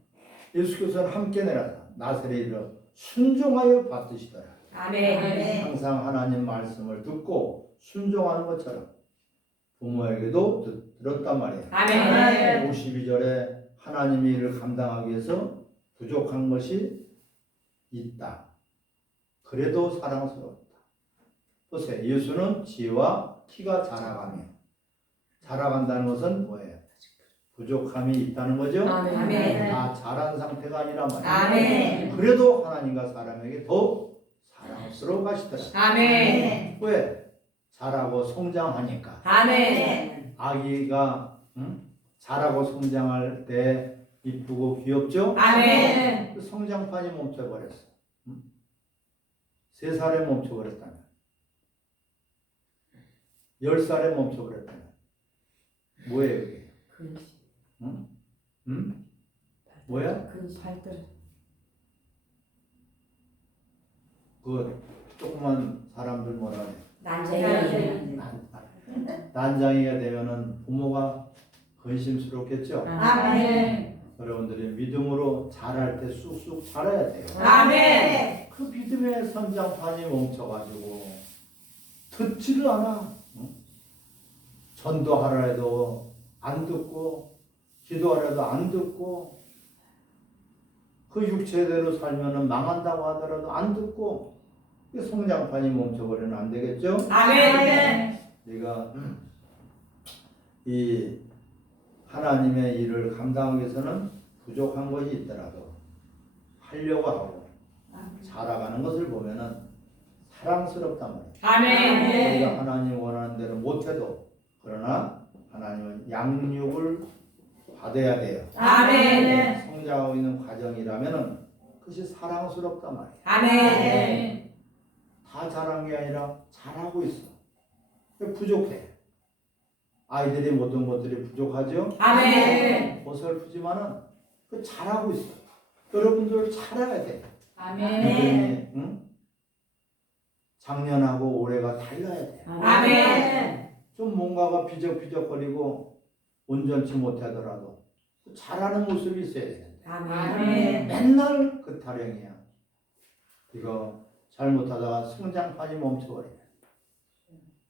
예수께서는 함께 내려서 나사렛에 이르러 순종하여 받으시더라. 아멘. 항상 하나님 말씀을 듣고 순종하는 것처럼 부모에게도 들었단 말이에요. 아멘. 52절에 하나님의 일을 감당하기 위해서 부족한 것이 있다. 그래도 사랑스러웠다. 보세요. 예수는 지혜와 키가 자라가며, 자라간다는 것은 뭐예요? 부족함이 있다는 거죠. 아멘. 다 자란 상태가 아니란 말이에요. 아멘. 그래도 하나님과 사람에게 더 사랑스러워 가시더라. 아멘. 왜? 자라고 성장하니까. 아멘. 아기가 자라고 성장할 때 이쁘고 귀엽죠? 아멘. 그 성장판이 멈춰버렸어. 3살에 멈춰버렸다면, 10살에 멈춰버렸다면 뭐예요 그게? 뭐야? 그 조그만 사람들 뭐라 그래? 난쟁이. 난장이가 되면은 부모가 근심스럽겠죠? 아멘. 여러분들이 믿음으로 자랄 때 쑥쑥 자라야 돼요. 아멘. 그 믿음의 선장판이 멈춰가지고 듣지를 않아. 전도하라 해도 안 듣고, 기도하라 해도 안 듣고, 그 육체대로 살면은 망한다고 하더라도 안 듣고, 그 성장판이 멈춰버리면 안 되겠죠? 아멘. 네가 이 하나님의 일을 감당하기 위해서는 부족한 것이 있더라도 하려고 하고 살아가는 것을 보면은 사랑스럽단 말이에요. 아멘. 우리가 하나님 원하는 대로 못해도, 그러나 하나님은 양육을 받아야 돼요. 아멘. 성장하고 있는 과정이라면은 그것이 사랑스럽단 말이에요. 아멘. 다 잘한 게 아니라 잘하고 있어. 부족해. 아이들이 모든 것들이 부족하죠? 아멘. 어설프지만은 그 잘하고 있어. 여러분들 잘해야 돼. 아멘. 응? 작년하고 올해가 달라야 돼. 아멘. 좀 뭔가가 비적비적거리고 온전치 못하더라도 잘하는 모습이 있어야 되는데 아멘. 맨날 그 타령이야. 이거 잘못하다가 성장판이 멈춰버리네.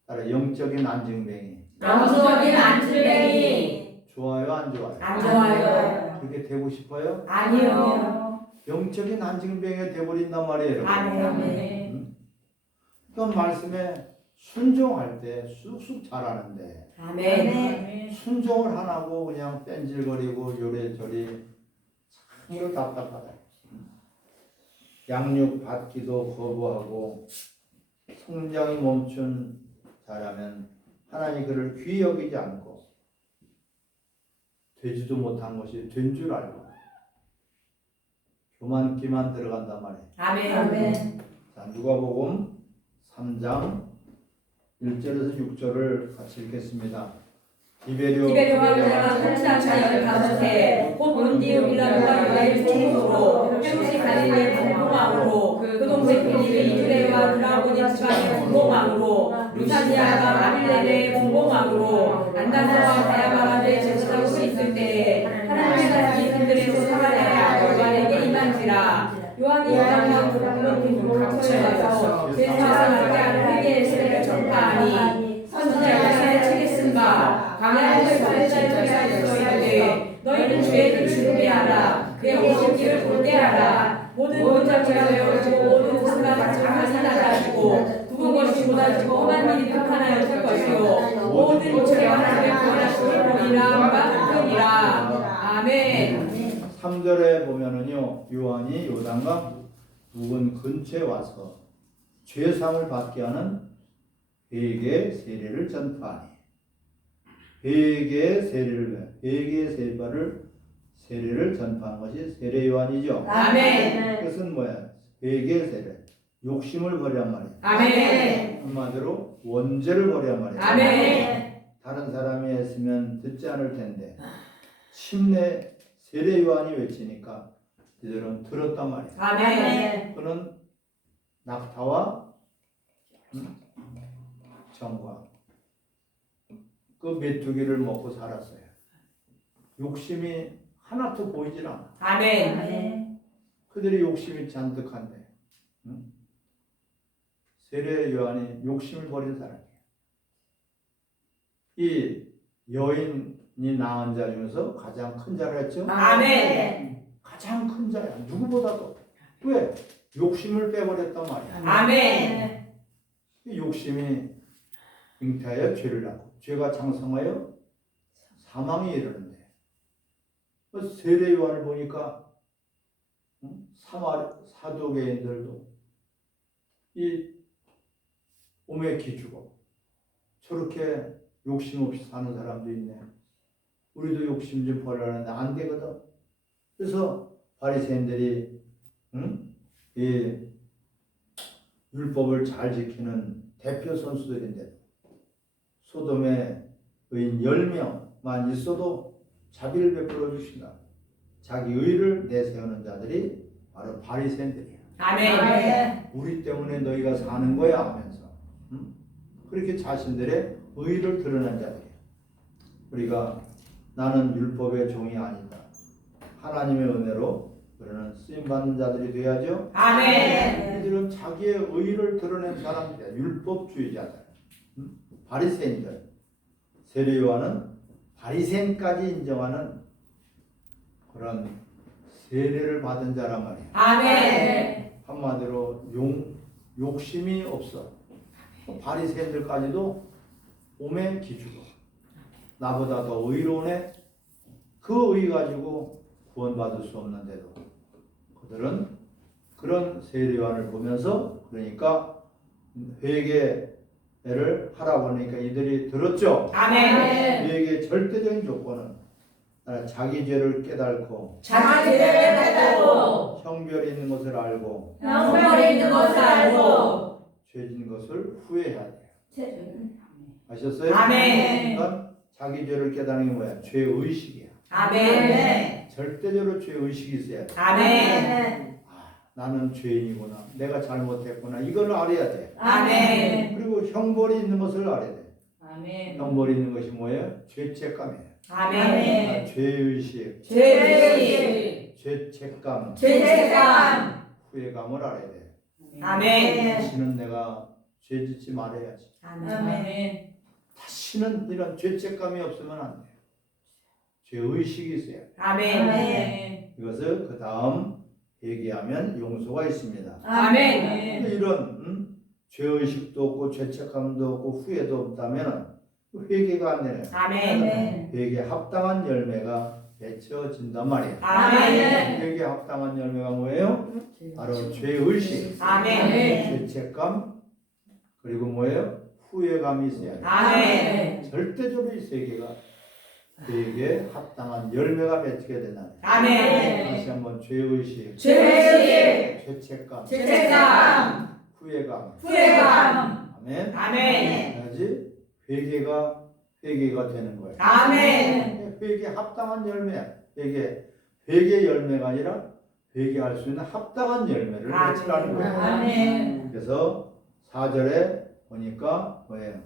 따라 영적인 안증뱅이. 영적인 안주뱅이. 좋아요, 안 좋아요? 안 좋아요. 그렇게 되고 싶어요? 아니요. 영적인 안증뱅이가 되어버린단 말이에요. 아멘. 그 말씀에 순종할 때 쑥쑥 자라는데 아멘. 순종을 안 하고 그냥 뺀질거리고 요래저래 참으로 답답하다. 양육 받기도 거부하고 성장이 멈춘 자라면 하나님 그를 귀히 여기지 않고 되지도 못한 것이 된 줄 알고 교만기만 들어간단 말이에요. 아멘. 자, 누가복음 3장 1절에서 6절을 같이 읽겠습니다. 디베르와 그가 통치한 자 15세 곧 본디오 빌라도가 유다의 총독으로 평시 갈릴리의 분봉왕으로 그 동생 빌립이 이두레와 드라고니 지방의 분봉왕으로 루사디아가 아빌레의 분봉왕으로 안다사와 가야바가의 제사장으로 있을 때에 하나님의 사람이 그들에서 사마리아 요한에게 임한지라. 요한이 요단과 그런 각처에 가서 제사장을 하는 회개의 세례를 전파하니 선지자가 이사야 책에 쓴 바 광야에서 살자를 피하여서 이르되 너희는 죄를 준비하라. 그의 오실 길을 돌게 하라. 모든 문자가 되어지고 모든 곳마다 가장이 낮아지고 두 것이 쏟아지고 험한 일이 극한하였을 것이요 모든 이처가 하나님의 구원하심을 보리라 같으니라. 아멘. 3절에 보면은요, 요한이 요단과 부근 근처에 와서 죄상을 받게 하는 회개의 세례를 전파하니, 회개의 세례를 전파한 것이 세례 요한이죠. 아멘. 그것은 뭐야? 회개의 세례, 욕심을 버리란 말이에요. 아멘. 한마디로 원죄를 버리란 말이에요. 아멘. 다른 사람이 했으면 듣지 않을 텐데 침례 세례 요한이 외치니까 이들은 들었단 말이에요. 아멘. 그는 낙타와 정과 그 메뚜기를 먹고 살았어요. 욕심이 하나도 보이질 않아. 아멘. 그들이 욕심이 잔뜩한데, 응? 세례 요한이 욕심을 버린 사람이에요. 이 여인이 낳은 자 중에서 가장 큰 자라 했죠? 아멘. 가장 큰 자야. 누구보다도. 왜? 욕심을 빼버렸단 말이야. 아멘. 이 욕심이 잉태하여 죄를 낳고 죄가 장성하여 사망에 이르는데 세례 요한을 보니까 사도계인들도 이 몸에 기주고 저렇게 욕심 없이 사는 사람도 있네. 우리도 욕심 좀 버리라는데 안 되거든. 그래서 바리새인들이 이 율법을 잘 지키는 대표 선수들인데 소돔의 의인 10명만 있어도 자비를 베풀어 주신다. 자기 의를 내세우는 자들이 바로 바리새인들이야. 아멘. 우리 때문에 너희가 사는 거야 하면서 그렇게 자신들의 의를 드러낸 자들이야. 우리가 나는 율법의 종이 아니다. 하나님의 은혜로 그러는 쓰임받는 자들이 돼야죠. 아멘. 이들은 자기의 의를 드러낸 사람들이야. 율법주의자들. 바리새인들. 세례 요한은 바리새인까지 인정하는 그런 세례를 받은 자란 말이야. 아멘. 한마디로 욕심이 없어. 바리새인들까지도 몸에 기주고 나보다 더 의로우네. 그 의 가지고 구원받을 수 없는데도 그들은 그런 세례 요한을 보면서 그러니까 회개를 하라고 하니까 이들이 들었죠. 아멘. 회개의 절대적인 조건은 자기 죄를 깨닫고 자기 죄를 깨닫고 형별이 있는 것을 알고 형벌이 있는 것을 알고 죄진 것을 후회해야 돼요. 아셨어요? 아멘. 그러니까 자기 죄를 깨닫는 게 뭐야? 죄의식이야. 아멘. 절대적으로 죄의식이 있어야 돼. 아멘. 나는 죄인이구나. 내가 잘못했구나. 이걸 알아야 돼. 아멘. 그리고 형벌이 있는 것을 알아야 돼. 아멘. 형벌이 있는 것이 뭐예요? 죄책감이에요. 아멘. 죄의식, 죄의식, 죄책감, 죄책감, 후회감을 알아야 돼. 아멘. 다시는 내가 죄 짓지 말아야지. 아멘. 다시는 이런 죄책감이 없으면 안 돼. 죄의식이 있어야 돼. 아멘. 이것을 그 다음 얘기하면 용서가 있습니다. 아멘. 이런 죄의식도 없고 죄책감도 없고 후회도 없다면 회개가 안 되네. 아멘. 회개에 합당한 열매가 맺혀진단 말이에요. 아멘. 회개에 합당한 열매가 뭐예요? 바로 죄의식, 아멘. 죄책감, 그리고 뭐예요? 후회감이 있어야 돼요. 아멘. 절대적으로 이 세 개가 회개에 합당한 열매가 맺히게 된다. 아멘. 다시 한번 죄의식, 죄의식, 죄책감, 죄책감, 후회감. 후회감. 아멘. 아멘. 그래야지 회개가 되는 거예요. 아멘. 회개 합당한 열매야. 회개 열매가 아니라 회개할 수 있는 합당한 열매를 맺으라는 거예요. 아멘. 그래서 4절에 보니까 뭐예요?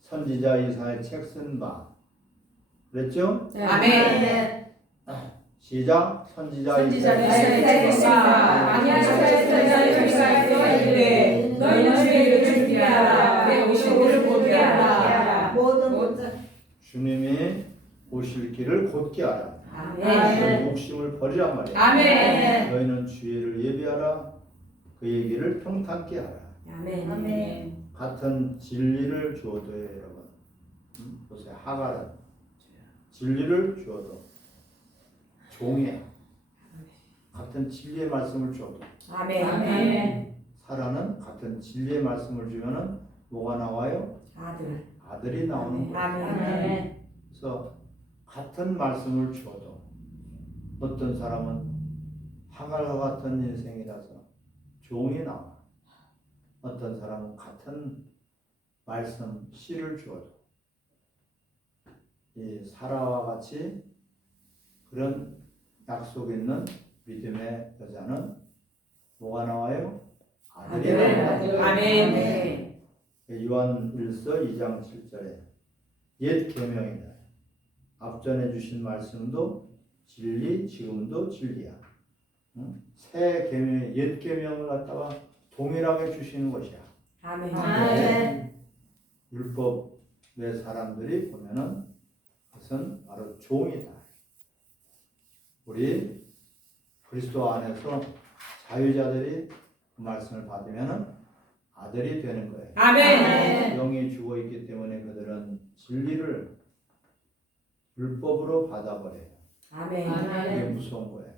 선지자 이사야의 책 쓴 바. 그랬죠? 아멘. 시작. 선지자 선지자 이사야. 이사야가 아니하시되 선지자 이르되 너희는 주의 이름을 준비하라 내 오실 길을 곧게 하라. 주님이 오실 길을 곧게 하라. 아멘. 욕심을 버리란 말이야. 아멘. 너희는 주의를 예비하라. 그의 길을 평탄케 하라. 아멘. 같은 진리를 주어도 여러분. 보세요. 하갈은 진리를 주어도 종이야. 같은 진리의 말씀을 주어도. 아멘. 사라는 같은 진리의 말씀을 주면은 뭐가 나와요? 아들이 나오는 거예요. 아멘. 그래서 같은 말씀을 주어도 어떤 사람은 하갈과 같은 인생이라서 종이 나와. 어떤 사람은 같은 말씀, 씨를 주어도 이 사라와 같이 그런 약속 있는 믿음의 여자는 뭐가 나와요? 아들이 나옵니다. 아멘. 요한 1서 2장 7절에 옛 계명이다. 앞전에 주신 말씀도 진리, 지금도 진리야. 응? 새 계명, 옛 계명을 갖다가 동일하게 주시는 것이야. 아멘. 율법의 사람들이 보면은 그것은 바로 종이다. 우리 그리스도 안에서 자유자들이 그 말씀을 받으면은 아들이 되는 거예요. 아멘. 영이 죽어 있기 때문에 그들은 진리를 율법으로 받아버려요. 이게 무서운 거예요.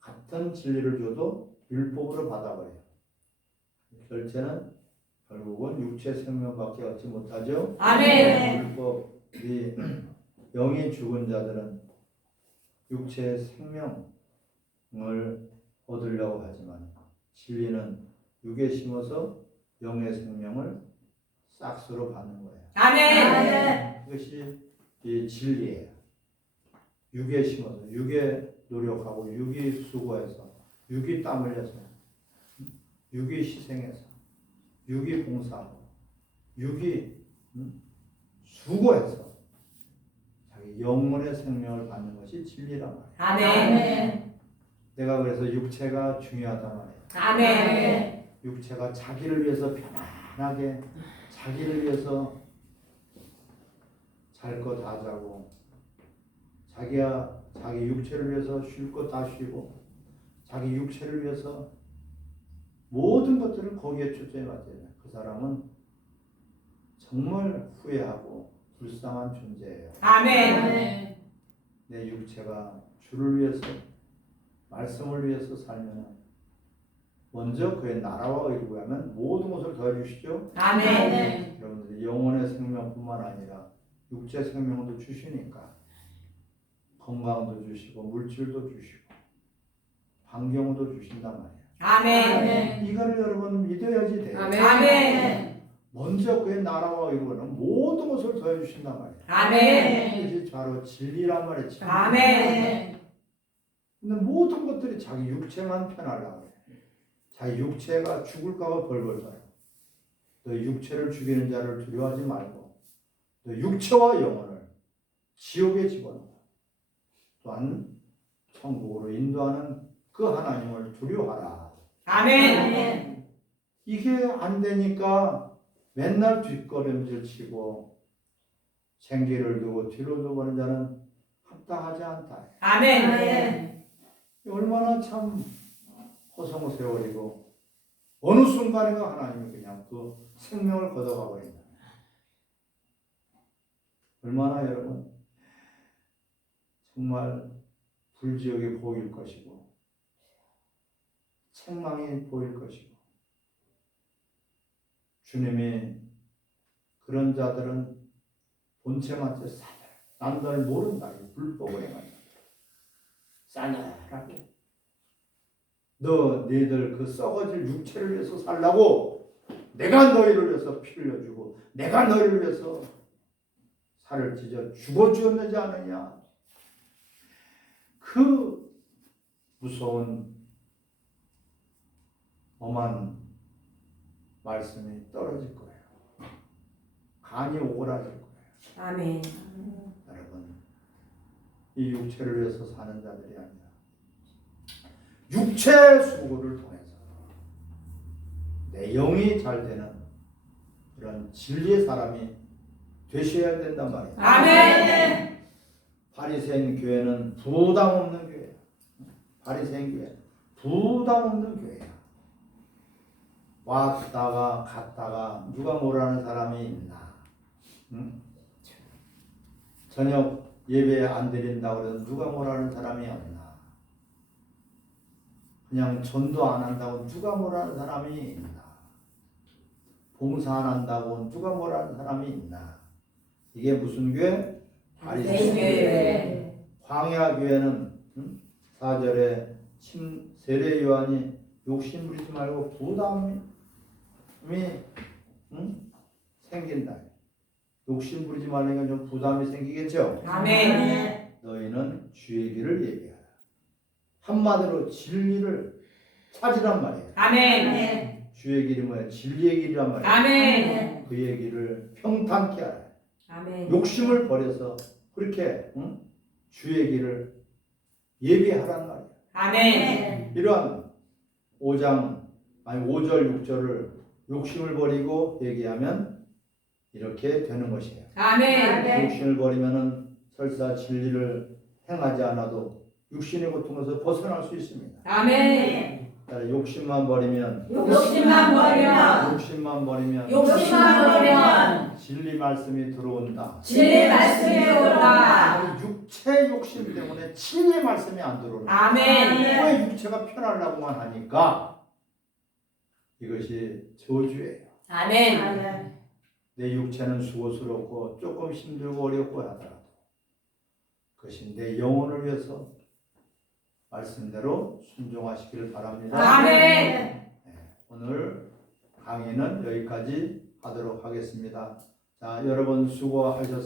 같은 진리를 줘도 율법으로 받아버려요. 결제는 결국은 육체 생명밖에 얻지 못하죠. 율법이 영이 죽은 자들은 육체의 생명을 얻으려고 하지만 진리는 육에 심어서 영의 생명을 싹스로 받는 거예요. 이것이 이 진리예요. 육에 심어서, 육에 노력하고, 육이 수고해서, 육이 땀 흘려서, 육이 희생해서, 육이 봉사하고, 육이 수고해서 자기 영혼의 생명을 받는 것이 진리란 말이에요. 내가 그래서 육체가 중요하단 말이에요. 육체가 자기를 위해서 편안하게, 자기를 위해서 잘 거 다 자고, 자기 육체를 위해서 쉴 거 다 쉬고, 자기 육체를 위해서 모든 것들을 거기에 초점이 맞춰야 돼. 그 사람은 정말 후회하고 불쌍한 존재예요. 내 육체가 주를 위해서, 말씀을 위해서 살면 먼저 그의 나라와 의를 구하면 모든 것을 더해주시죠. 여러분들이 영혼의 생명뿐만 아니라 육체 생명도 주시니까 건강도 주시고 물질도 주시고 환경도 주신단 말이에요. 이거를 여러분 믿어야지 돼요. 먼저 그의 나라와 의로는 모든 것을 더해 주신단 말이에요. 이것이 바로 진리란 말이에요. 근데 모든 것들이 자기 육체만 편하려고 해요. 자기 육체가 죽을까 봐 벌벌 떨어요. 너 육체를 죽이는 자를 두려워하지 말고 너 육체와 영혼을 지옥에 집어넣고 또한 천국으로 인도하는 그 하나님을 두려워하라. 이게 안 되니까 맨날 뒷걸음질 치고 생기를 두고 뒤로 두고는 자는 합당하지 않다. 얼마나 참 허송세월이고 어느 순간인가 하나님이 그냥 그 생명을 걷어가 버린다. 얼마나 여러분 정말 불지옥이 보일 것이고 책망이 보일 것이고 주님이 그런 자들은 본체한테 싸늘 난 널 모른다. 불법을 행한다. 싸늘하게 너희들 그 썩어질 육체를 위해서 살라고 내가 너희를 위해서 피를 흘려주고 내가 너희를 위해서 살을 찢어 죽어주었느지 않느냐. 그 무서운 엄한 말씀이 떨어질 거예요. 간이 오그라질 거예요. 여러분 이 육체를 위해서 사는 자들이 아니라 육체 수고를 통해서 내 영이 잘 되는 그런 진리의 사람이 되셔야 된단 말이에요. 바리새인 교회는 부담 없는 교회예요. 바리새인 교회 부담 없는 교회야. 왔다가 갔다가 누가 뭐라는 사람이 있나? 응? 저녁 예배 안 드린다고 해서 누가 뭐라는 사람이 없나? 그냥 전도 안 한다고 누가 뭐라는 사람이 있나? 봉사 안 한다고 누가 뭐라는 사람이 있나? 이게 무슨 교회? 바리새인 교회. 광야 교회는 4절에 세례 요한이 욕심 부리지 말고 부담이 생긴다. 욕심 부리지 말라니까 좀 부담이 생기겠죠? 너희는 주의 길을 예비하라. 한마디로 진리를 찾으란 말이에요. 주의 길이 뭐야? 진리의 길이란 말이에요. 그의 길을 평탄케 하라. 욕심을 버려서 그렇게 주의 길을 예비하란 말이에요. 아멘. 이러한 5절 6절을 욕심을 버리고 회개하면 이렇게 되는 것이에요. 아멘. 욕심을 버리면은 설사 진리를 행하지 않아도 육신의 고통에서 벗어날 수 있습니다. 아멘. 욕심만 버리면 욕심만 버리면 진리 말씀이 들어온다. 진리 말씀이 들어온다. 육체 욕심 때문에 진리 말씀이 안 들어온다. 아멘. 왜 육체가 편하려고만 하니까 이것이 저주예요. 아멘. 내 육체는 수고스럽고 조금 힘들고 어렵고 하더라도 그것이 내 영혼을 위해서 말씀대로 순종하시기를 바랍니다. 아멘. 오늘 강의는 여기까지 하도록 하겠습니다. 자, 여러분 수고하셨습니다.